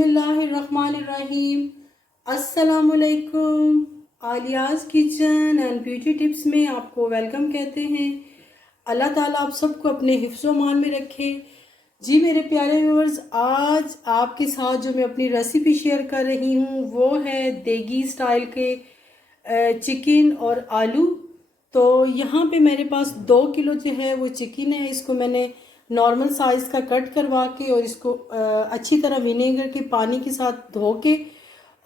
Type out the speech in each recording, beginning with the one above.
बिस्मिल्लाहिर्रहमानिर्रहीम। अस्सलामुअलैकुम। आलियाज़ kitchen and beauty tips में आपको वेलकम कहते हैं। अल्लाह ताला आप सबको अपने हिफ्ज़ मान में रखे। जी मेरे प्यारे व्यूअर्स, आज आपके साथ जो मैं अपनी रेसिपी शेयर कर रही हूँ वो है देगी स्टाइल के चिकन और आलू। तो यहाँ पे मेरे पास 2 किलो जो है वो चिकन है। इसको मैंने नॉर्मल साइज़ का कट करवा के और इसको अच्छी तरह विनेगर के पानी के साथ धो के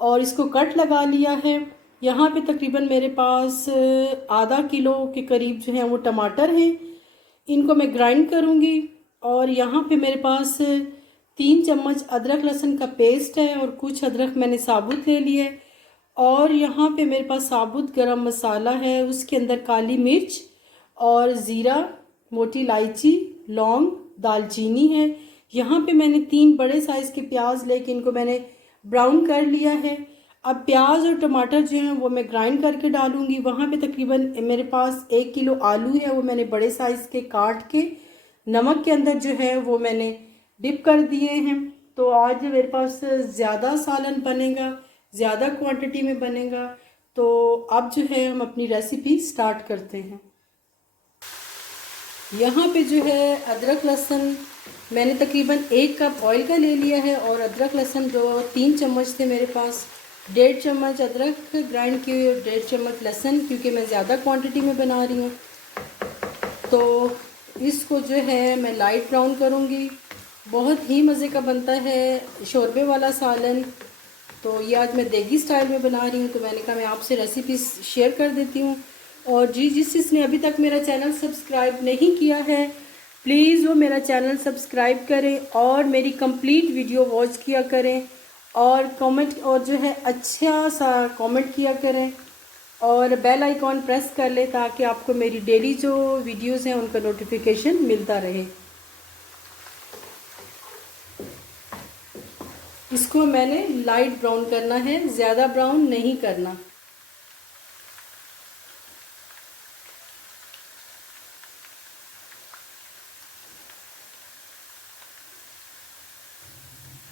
और इसको कट लगा लिया है। यहाँ पे तकरीबन मेरे पास आधा किलो के करीब जो है वो टमाटर हैं। इनको मैं ग्राइंड करूँगी। और यहाँ पे मेरे पास 3 चम्मच अदरक लहसुन का पेस्ट है और कुछ अदरक मैंने साबुत ले लिया है। और यहाँ पे मेरे पास साबुत गरम मसाला है, उसके अंदर काली मिर्च और ज़ीरा, मोटी इलायची, लौंग, दालचीनी है। यहाँ पे मैंने 3 बड़े साइज़ के प्याज लेके इनको मैंने ब्राउन कर लिया है। अब प्याज और टमाटर जो हैं वो मैं ग्राइंड करके डालूँगी। वहाँ पे तकरीबन मेरे पास 1 किलो आलू है, वो मैंने बड़े साइज़ के काट के नमक के अंदर जो है वो मैंने डिप कर दिए हैं। तो आज मेरे पास ज़्यादा सालन बनेगा, ज़्यादा क्वांटिटी में बनेगा। तो अब जो है हम अपनी रेसिपी स्टार्ट करते हैं। यहाँ पे जो है अदरक लहसुन मैंने तकरीबन 1 कप ऑयल का ले लिया है और अदरक लहसुन जो 3 चम्मच थे मेरे पास, 1.5 चम्मच अदरक ग्राइंड किए और 1.5 चम्मच लहसुन, क्योंकि मैं ज़्यादा क्वांटिटी में बना रही हूँ। तो इसको जो है मैं लाइट ब्राउन करूँगी। बहुत ही मज़े का बनता है शोरबे वाला सालन। तो ये आज मैं देगी स्टाइल में बना रही हूँ, तो मैंने कहा मैं आपसे रेसिपी शेयर कर देती हूँ। और जी जिसने अभी तक मेरा चैनल सब्सक्राइब नहीं किया है प्लीज़ वो मेरा चैनल सब्सक्राइब करें और मेरी कंप्लीट वीडियो वॉच किया करें और कमेंट और जो है अच्छा सा कमेंट किया करें और बेल आइकॉन प्रेस कर ले ताकि आपको मेरी डेली जो वीडियोस हैं उनका नोटिफिकेशन मिलता रहे। इसको मैंने लाइट ब्राउन करना है, ज़्यादा ब्राउन नहीं करना।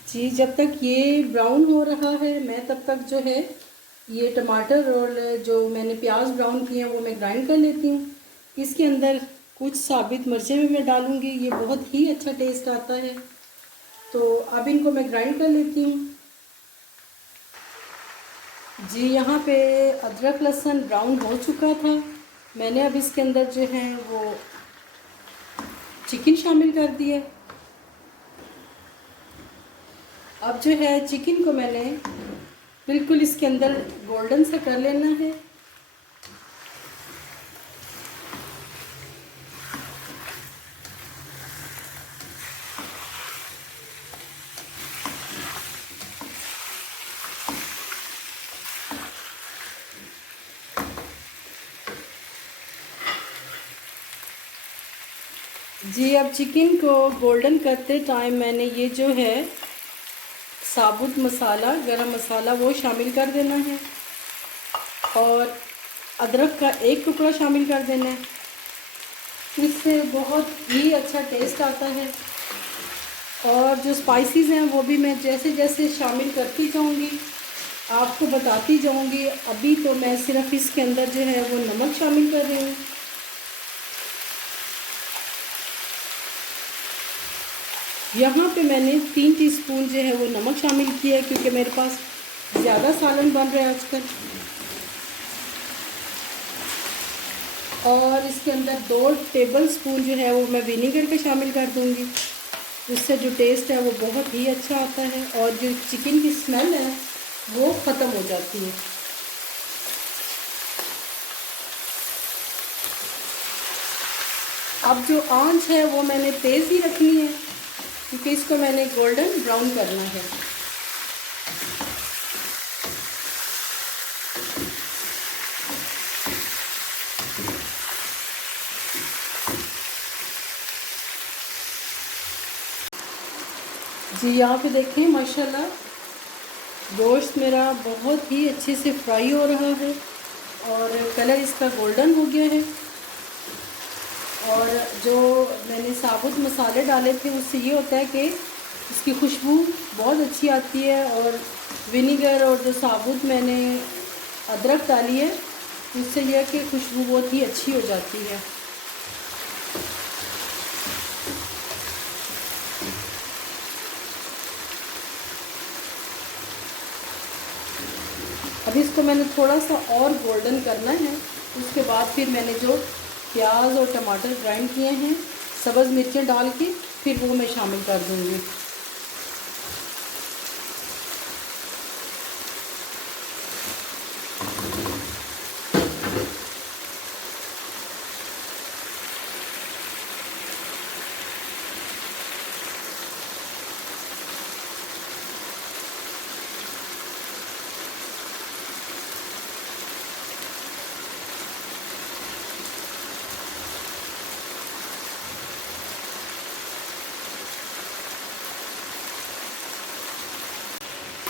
जी जब तक ये ब्राउन हो रहा है मैं तब तक जो है ये टमाटर और जो मैंने प्याज ब्राउन किए हैं वो मैं ग्राइंड कर लेती हूँ। इसके अंदर कुछ साबित मिर्चें भी मैं डालूँगी, ये बहुत ही अच्छा टेस्ट आता है। तो अब इनको मैं ग्राइंड कर लेती हूँ। जी यहाँ पे अदरक लहसुन ब्राउन हो चुका था। मैंने अब इसके अंदर जो है वो चिकन शामिल कर दिया। अब जो है चिकन को मैंने बिल्कुल इसके अंदर गोल्डन सा कर लेना है। जी अब चिकन को गोल्डन करते टाइम मैंने ये जो है साबुत मसाला गरम मसाला वो शामिल कर देना है और अदरक का 1 टुकड़ा शामिल कर देना है। इससे बहुत ही अच्छा टेस्ट आता है। और जो स्पाइसेस हैं वो भी मैं जैसे जैसे शामिल करती जाऊंगी आपको बताती जाऊंगी। अभी तो मैं सिर्फ इसके अंदर जो है वो नमक शामिल कर रही हूँ। यहाँ पे मैंने 3 टीस्पून जो है वो नमक शामिल किया है क्योंकि मेरे पास ज़्यादा सालन बन रहा है आजकल। और इसके अंदर 2 टेबल स्पून जो है वो मैं विनेगर का शामिल कर दूँगी। इससे जो टेस्ट है वो बहुत ही अच्छा आता है और जो चिकन की स्मेल है वो ख़त्म हो जाती है। अब जो आंच है वो मैंने तेज़ ही रखनी है क्योंकि इसको मैंने गोल्डन ब्राउन करना है। जी यहाँ पे देखें माशाल्लाह गोश्त मेरा बहुत ही अच्छे से फ्राई हो रहा है और कलर इसका गोल्डन हो गया है। और जो मैंने साबुत मसाले डाले थे उससे ये होता है कि इसकी खुशबू बहुत अच्छी आती है। और विनीगर और जो साबुत मैंने अदरक डाली है उससे यह कि खुशबू बहुत ही अच्छी हो जाती है। अब इसको मैंने थोड़ा सा और गोल्डन करना है। उसके बाद फिर मैंने जो प्याज और टमाटर ग्राइंड किए हैं सब्ज़ मिर्चें डाल के फिर वो मैं शामिल कर दूँगी।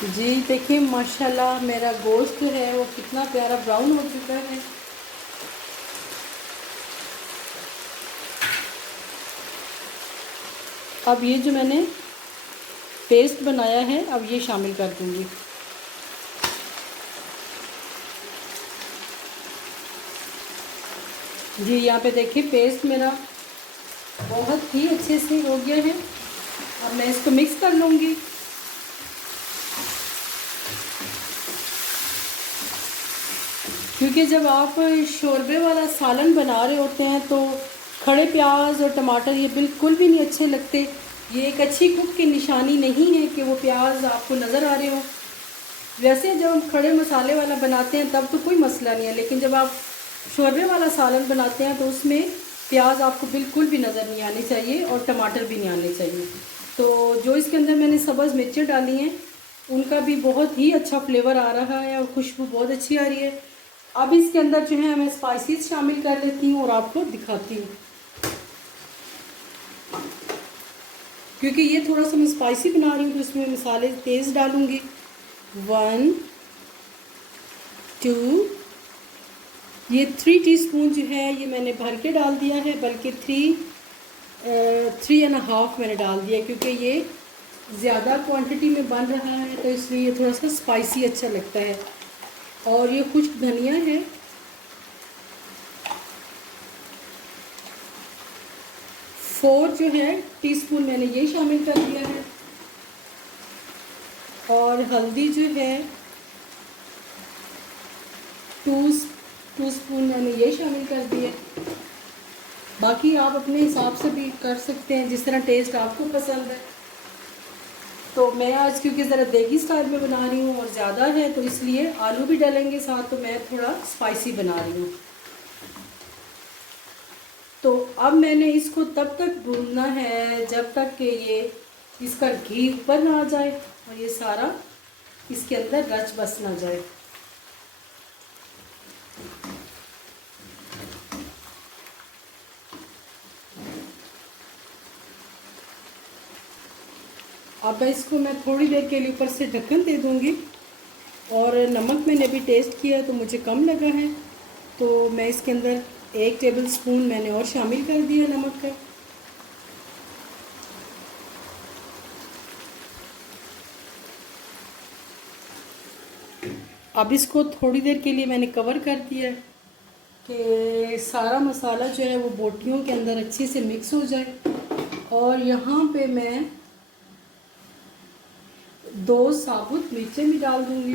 जी देखिए माशाल्लाह मेरा गोश्त जो है वो कितना प्यारा ब्राउन हो चुका है। अब ये जो मैंने पेस्ट बनाया है अब ये शामिल कर दूंगी। जी यहाँ पे देखिए पेस्ट मेरा बहुत ही अच्छे से हो गया है। अब मैं इसको मिक्स कर लूँगी। क्योंकि जब आप शोरबे वाला सालन बना रहे होते हैं तो खड़े प्याज और टमाटर ये बिल्कुल भी नहीं अच्छे लगते। ये एक अच्छी कुक की निशानी नहीं है कि वो प्याज आपको नज़र आ रहे हो। वैसे जब हम खड़े मसाले वाला बनाते हैं तब तो कोई मसला नहीं है, लेकिन जब आप शोरबे वाला सालन बनाते हैं तो उसमें प्याज आपको बिल्कुल भी नज़र नहीं आनी चाहिए और टमाटर भी नहीं आने चाहिए। तो जो इसके अंदर मैंने सब्ज़ मिर्चें डाली हैं उनका भी बहुत ही अच्छा फ्लेवर आ रहा है और खुशबू बहुत अच्छी आ रही है। अब इसके अंदर जो है मैं स्पाइसेस शामिल कर लेती हूँ और आपको दिखाती हूँ। क्योंकि ये थोड़ा सा मैं स्पाइसी बना रही हूँ तो इसमें मसाले तेज़ डालूँगी। 1 2 ये 3 टीस्पून जो है ये मैंने भर के डाल दिया है, बल्कि 3.5 मैंने डाल दिया क्योंकि ये ज़्यादा क्वांटिटी में बन रहा है तो इसलिए ये थोड़ा सा स्पाइसी अच्छा लगता है। और ये खुश्क धनिया है। फोर जो है टीस्पून मैंने ये शामिल कर दिया है। और हल्दी जो है 2 स्पून मैंने ये शामिल कर दिया। बाकी आप अपने हिसाब से भी कर सकते हैं जिस तरह टेस्ट आपको पसंद है। तो मैं आज क्योंकि ज़रा देगी स्टाइल में बना रही हूँ और ज़्यादा है तो इसलिए आलू भी डालेंगे साथ, तो मैं थोड़ा स्पाइसी बना रही हूँ। तो अब मैंने इसको तब तक भूनना है जब तक कि ये इसका घी ऊपर ना आ जाए और ये सारा इसके अंदर रच बस ना जाए। अब इसको मैं थोड़ी देर के लिए ऊपर से ढक्कन दे दूँगी। और नमक मैंने अभी टेस्ट किया तो मुझे कम लगा है तो मैं इसके अंदर 1 टेबल स्पून मैंने और शामिल कर दिया नमक का। अब इसको थोड़ी देर के लिए मैंने कवर कर दिया कि सारा मसाला जो है वो बोटियों के अंदर अच्छे से मिक्स हो जाए। और यहाँ पे मैं 2 साबुत मिर्चें भी डाल दूँगी,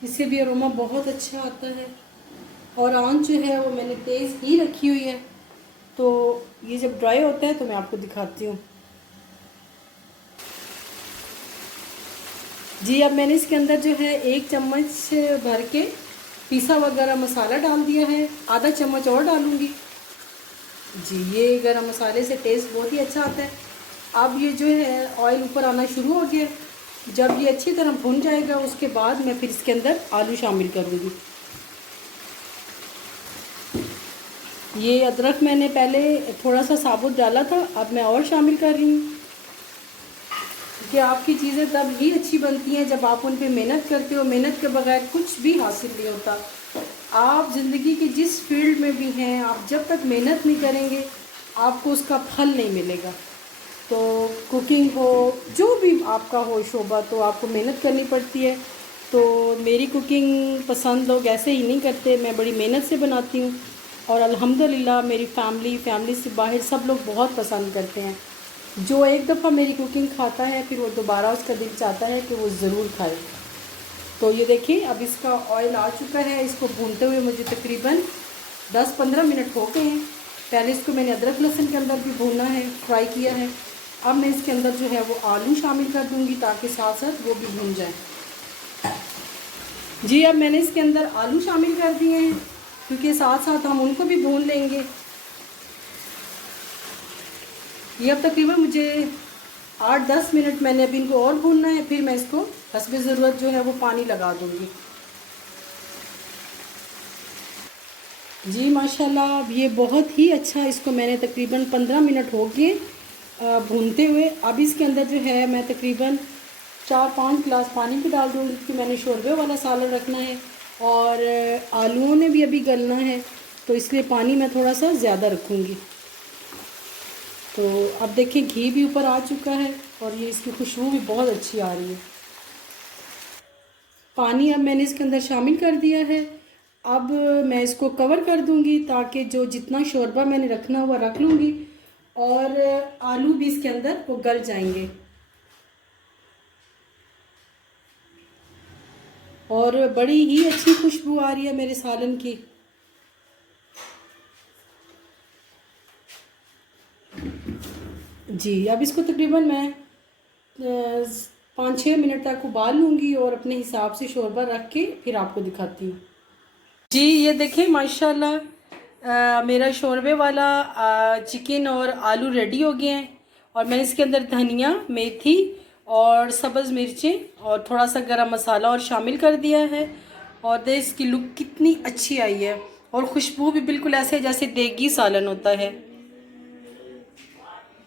इससे भी अरोमा बहुत अच्छा आता है। और आंच जो है वो मैंने तेज़ ही रखी हुई है, तो ये जब ड्राई होता है तो मैं आपको दिखाती हूँ। जी अब मैंने इसके अंदर जो है 1 चम्मच भर के पिसा वगैरह मसाला डाल दिया है, आधा चम्मच और डालूँगी। जी ये गरम मसाले से टेस्ट बहुत ही अच्छा आता है। अब ये जो है ऑयल ऊपर आना शुरू हो गया। जब ये अच्छी तरह भुन जाएगा उसके बाद मैं फिर इसके अंदर आलू शामिल कर दूँगी। ये अदरक मैंने पहले थोड़ा सा साबुत डाला था, अब मैं और शामिल कर रही हूँ कि आपकी चीज़ें तब ही अच्छी बनती हैं जब आप उन पे मेहनत करते हो। मेहनत के बगैर कुछ भी हासिल नहीं होता। आप ज़िंदगी की जिस फील्ड में भी हैं, आप जब तक मेहनत नहीं करेंगे आपको उसका फल नहीं मिलेगा। तो कुकिंग हो, जो भी आपका हो शोबा, तो आपको मेहनत करनी पड़ती है। तो मेरी कुकिंग पसंद लोग ऐसे ही नहीं करते, मैं बड़ी मेहनत से बनाती हूँ और अल्हम्दुलिल्लाह मेरी फैमिली से बाहर सब लोग बहुत पसंद करते हैं। जो एक दफ़ा मेरी कुकिंग खाता है फिर वो दोबारा उसका दिल चाहता है कि वो ज़रूर खाए। तो ये देखिए अब इसका ऑयल आ चुका है। इसको भूनते हुए मुझे तकरीबन 10-15 मिनट हो गए हैं। पहले इसको मैंने अदरक लहसुन के अंदर भी भूना है, फ्राई किया है। अब मैं इसके अंदर जो है वो आलू शामिल कर दूंगी ताकि साथ साथ वो भी भून जाए। जी अब मैंने इसके अंदर आलू शामिल कर दिए हैं क्योंकि साथ साथ हम उनको भी भून लेंगे। ये अब तकरीबन मुझे 8-10 मिनट मैंने अभी इनको और भूनना है, फिर मैं इसको हस्बे ज़रूरत जो है वो पानी लगा दूँगी। जी माशाल्लाह अब ये बहुत ही अच्छा, इसको मैंने तकरीबन 15 मिनट हो गए भूनते हुए। अब इसके अंदर जो है मैं तकरीबन 4-5 गिलास पानी भी डाल दूँगी क्योंकि मैंने शोरबे वाला सालन रखना है और आलूओं ने भी अभी गलना है, तो इसलिए पानी मैं थोड़ा सा ज़्यादा रखूँगी। तो अब देखिए घी भी ऊपर आ चुका है और ये इसकी खुशबू भी बहुत अच्छी आ रही है। पानी अब मैंने इसके अंदर शामिल कर दिया है। अब मैं इसको कवर कर दूंगी ताकि जो जितना शोरबा मैंने रखना हुआ रख लूँगी और आलू भी इसके अंदर वो गल जाएंगे। और बड़ी ही अच्छी खुशबू आ रही है मेरे सालन की। जी अब इसको तकरीबन मैं 5-6 मिनट तक उबाल लूँगी और अपने हिसाब से शोरबा रख के फिर आपको दिखाती हूँ। जी ये देखिए माशाल्लाह मेरा शोरबे वाला चिकन और आलू रेडी हो गए हैं और मैंने इसके अंदर धनिया, मेथी और सब्ज़ मिर्चें और थोड़ा सा गरम मसाला और शामिल कर दिया है। और देख इसकी लुक कितनी अच्छी आई है और खुशबू भी बिल्कुल ऐसे जैसे देगी सालन होता है।